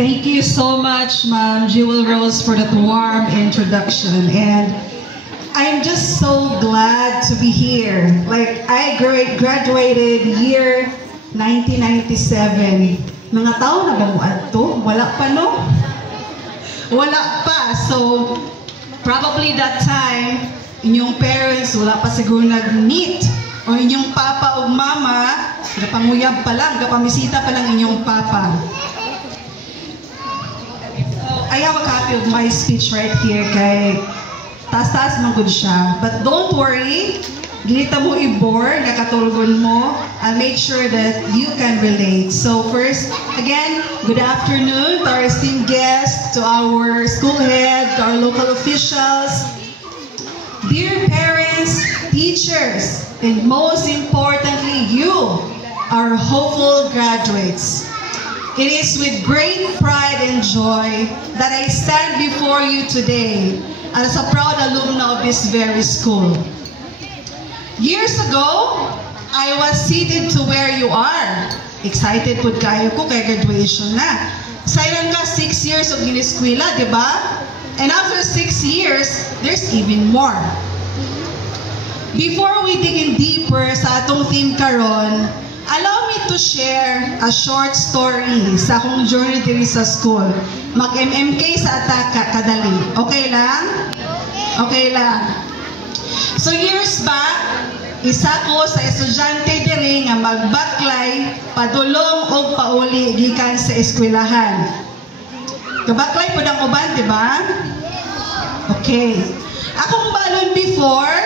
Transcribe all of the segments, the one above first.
Thank you so much, Ma'am Jewel Rose, for that warm introduction. And I'm just so glad to be here. Like, I graduated year 1997. Mga tao na bang adto? Wala pa, no? Wala pa. So, probably that time, inyong parents, wala pa siguro nag-meet. O inyong papa o mama, napanguyab pa lang, kapamisita pa lang inyong papa. I have a copy of my speech right here kay taas-taas man gud siya. But don't worry, ginita mo i-bore, nakatulgon mo. I'll make sure that you can relate. So first, again, good afternoon to our esteemed guests, to our school head, to our local officials, dear parents, teachers, and most importantly, you, our hopeful graduates. It is with great pride and joy that I stand before you today as a proud alumna of this very school. Years ago, I was seated to where you are. Excited po kayo ko kay graduation na. Sayang ka 6 years of giniskwela, di ba? And after 6 years, there's even more. Before we dig in deeper sa atong theme karon, allow me to share a short story sa akong journey diri sa school. Mag-MMK sa ataka kadali. Okay lang? Okay lang. So years back, isa ko sa estudyante diri nga magbaklay padulong og pauli gikan sa eskwelahan. Kabaklay pud ang uban, di ba? Okay. Akong balon before,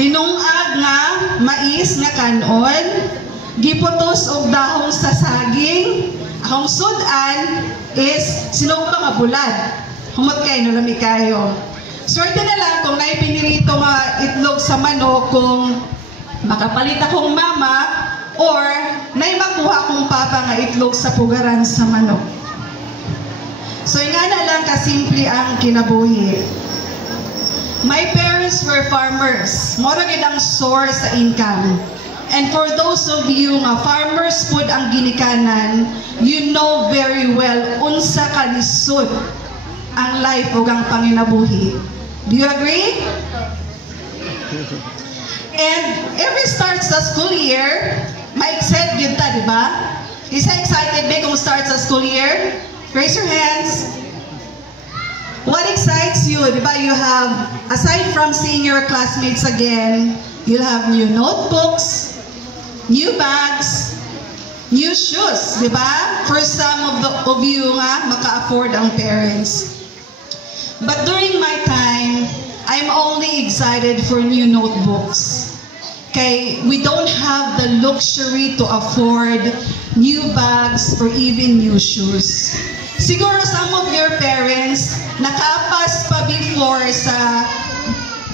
linungag nga mais nga kanon, giputos og dahon sa saging. Akong sudan is sinong pa nga bulad. Humot kayo, nulami kayo. Swerte na lang kung naipinirito nga itlog sa manok kung makapalit akong mama or naimakuha kong papa nga itlog sa pugaran sa manok. So nga na lang kasimple ang kinabuhi. My parents were farmers. Mora gid ang source sa income. And for those of you nga farmers food ang ginikanan, you know very well unsa kalisod ang life ug ang panginabuhi. Do you agree? And every start sa school year, ma-excite gyud ta, di ba? Isa excited ba kung start sa school year? Raise your hands. What excites you? Di ba? You have, aside from seeing your classmates again, you'll have new notebooks, new bags, new shoes, di ba? For some of you nga, maka-afford ang parents. But during my time, I'm only excited for new notebooks. Okay, we don't have the luxury to afford new bags or even new shoes. Siguro some of your parents, nakaapas pa before sa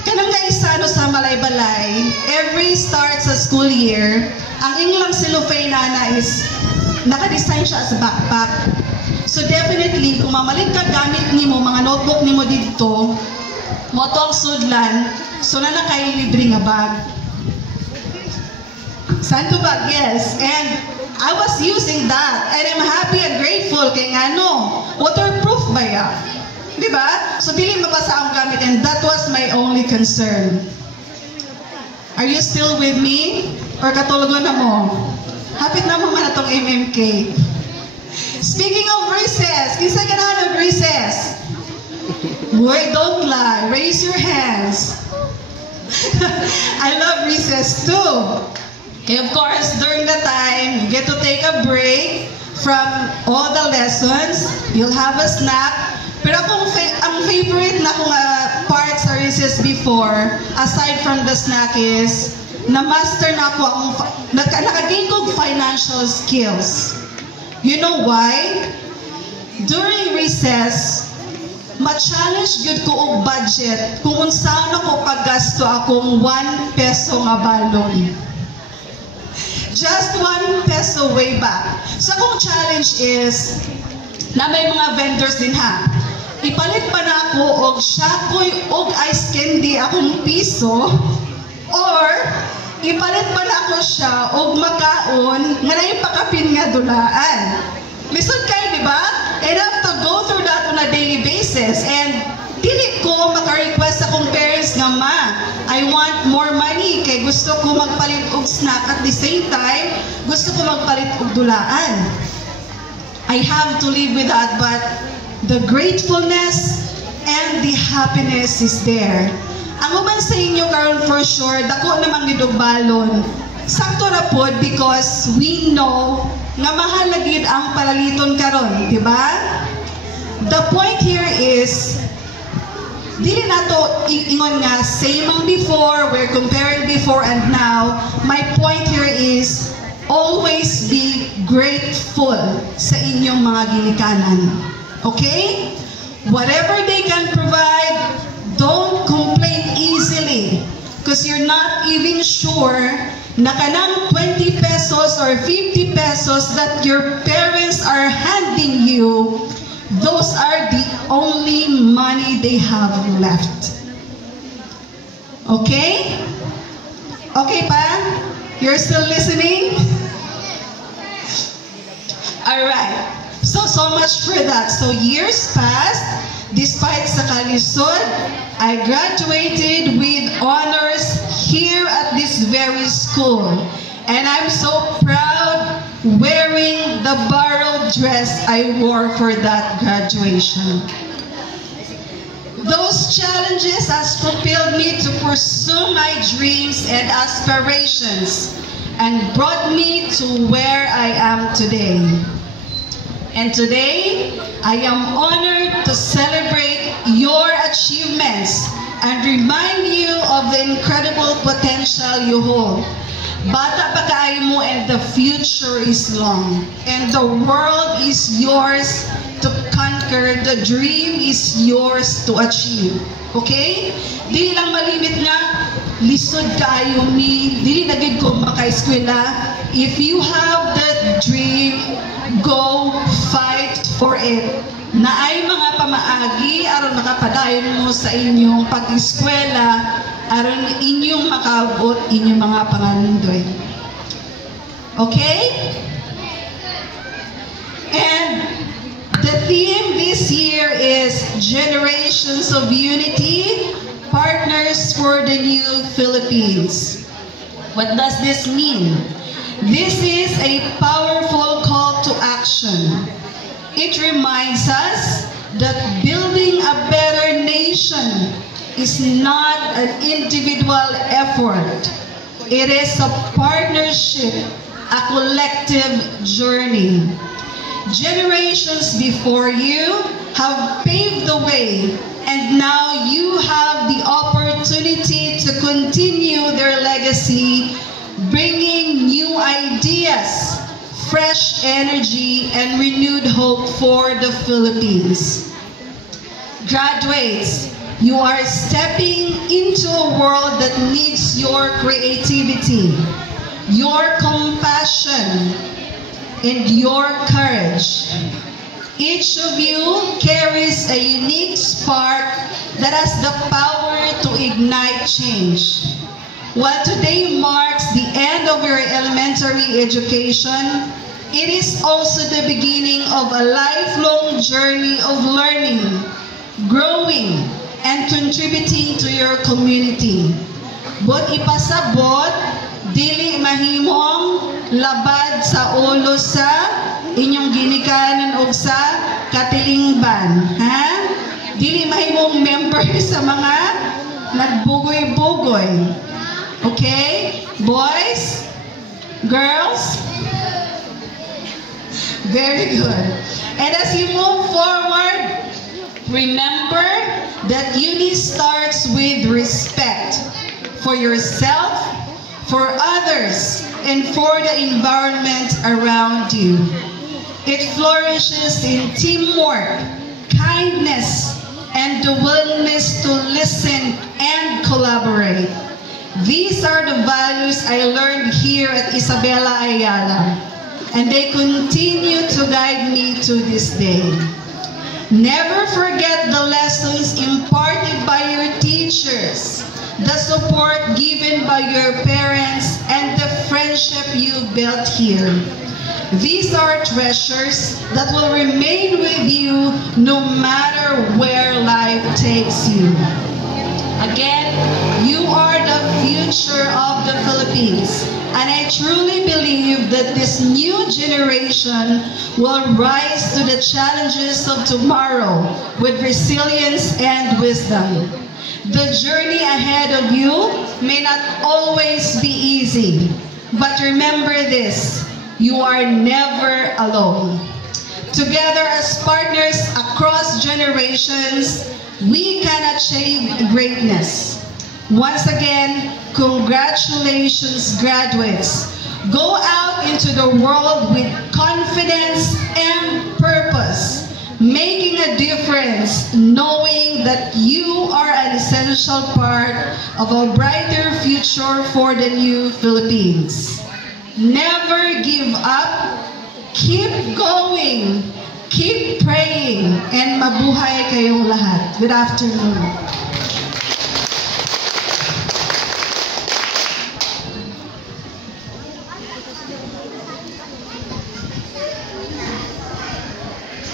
kanang kaisano sa Malaybalay, every start sa school year, ang inyong cellophane na is naka-design siya as backpack. So definitely, kung mamalit ka gamit nimo mga notebook nimo dito, mo to ang sudlan, so na kay libre nga bag. Santo bag, yes. And I was using that, and I'm happy and grateful kay ngano, waterproof ba ya? Di ba? So dili mabasa ang gamit, and that was my only concern. Are you still with me? Or katulugan na mo? Hapit na mo man atong MMK. Speaking of recess, kinsa ganahan og recess? Boy, don't lie. Raise your hands. I love recess too. Okay, of course, during the time, you get to take a break from all the lessons. You'll have a snack. Pero ang favorite na kong part sa recess before, aside from the snack is, na-master na ako ang, nakagain ko financial skills. You know why? During recess, ma-challenge good ko og budget kung unsaan ako paggasto akong 1 peso nga balon. Just 1 peso way back. So akong challenge is, na may mga vendors din ha, ipalit pa na ako og shakoy og ice candy akong piso, or ipalit pa na ako siya og makaon nga naipakapin nga dulaan. Lisod kayo, di ba? And I have to go through that on a daily basis. And dili ko maka-request akong parents nga, ma, I want more money. Kay gusto ko magpalit og snack. At the same time, gusto ko magpalit og dulaan. I have to live with that. But the gratefulness and the happiness is there. Ang uban sa inyo karon for sure, dako namang gidog balon. Sakto na pod because we know nga mahal na gid ang palaliton karon, di ba? The point here is dili nato ingon nga same ang before, we're comparing before and now. My point here is always be grateful sa inyong mga ginikanan. Okay? Whatever they can provide, don't complain easily because you're not even sure na kanang 20 pesos or 50 pesos that your parents are handing you, those are the only money they have left. Okay? Okay pa? You're still listening? Alright. So much for that. So years passed, despite sa kalisod, I graduated with honors here at this very school. And I'm so proud wearing the borrowed dress I wore for that graduation. Those challenges has propelled me to pursue my dreams and aspirations and brought me to where I am today. And today, I am honored to celebrate your achievements and remind you of the incredible potential you hold. Bata pa kaayo mo and the future is long. And the world is yours to conquer. The dream is yours to achieve. Okay? Dili lang malimit nga, lisod kaayo mi, dili na gid ko maka-eskwela. If you have that dream, go fight for it. Na ay mga pamaagi aron makapadayon mo sa inyong pag-eskwela aron inyong makaabot inyong mga panganundoy. Okay? And the theme this year is Generations of Unity, Partners for the New Philippines. What does this mean? This is a powerful call to action. It reminds us that building a better nation is not an individual effort. It is a partnership, a collective journey. Generations before you have paved the way, and now you have the opportunity to continue their legacy, bringing new ideas, fresh energy, and renewed hope for the Philippines. Graduates, you are stepping into a world that needs your creativity, your compassion, and your courage. Each of you carries a unique spark that has the power to ignite change. While today marks the end of your elementary education, it is also the beginning of a lifelong journey of learning, growing, and contributing to your community. But ipasabot, dili mahimong labad sa ulo sa inyong ginikanan o sa katilingban. Ha? Dili mahimong member sa mga nagbugoy-bugoy. Okay? Boys? Girls? Very good. And as you move forward, remember that unity starts with respect for yourself, for others, and for the environment around you. It flourishes in teamwork, kindness, and the willingness to listen and collaborate. These are the values I learned here at Isabela Ayala, and they continue to guide me to this day. Never forget the lessons imparted by your teachers, the support given by your parents, and the friendship you built here. These are treasures that will remain with you no matter where life takes you. Again, you are the future of the Philippines. And I truly believe that this new generation will rise to the challenges of tomorrow with resilience and wisdom. The journey ahead of you may not always be easy, but remember this, you are never alone. Together as partners across generations, we can achieve greatness. Once again, congratulations, graduates. Go out into the world with confidence and purpose, making a difference, knowing that you are an essential part of a brighter future for the new Philippines. Never give up, keep going, keep praying, and mabuhay kayong lahat. Good afternoon.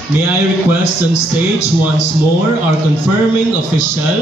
May I request on stage once more our confirming official